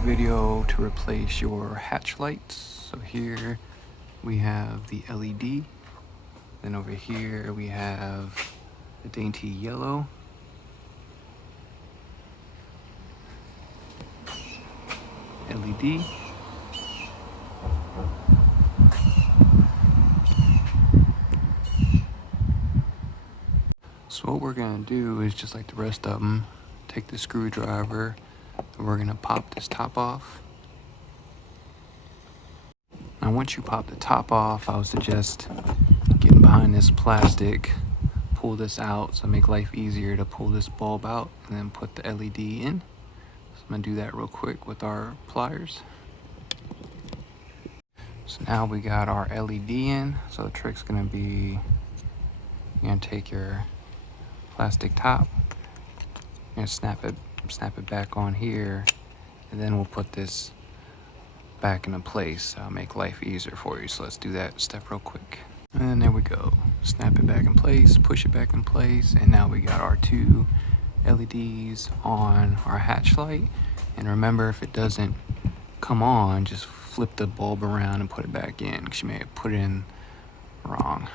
video to replace your hatch lights. So here we have the LED, then over here we have the dainty yellow, LED, so what we're going to do is, just like the rest of them, take the screwdriver and we're going to pop this top off. Now once you pop the top off, I would suggest getting behind this plastic, pull this out, so make life easier to pull this bulb out and then put the LED in. So I'm going to do that real quick with our pliers. So now we got our LED in. So the trick's going to be, you're going to take your plastic top, you're going to snap it back on here, and then we'll put this back into place. I'll make life easier for you. So let's do that step real quick. And there we go. Snap it back in place, push it back in place, and now we got our two LEDs on our hatch light. And remember, if it doesn't come on, just flip the bulb around and put it back in, because you may have put it in wrong.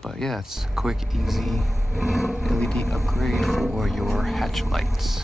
But yeah, it's a quick, easy LED upgrade for your hatch lights.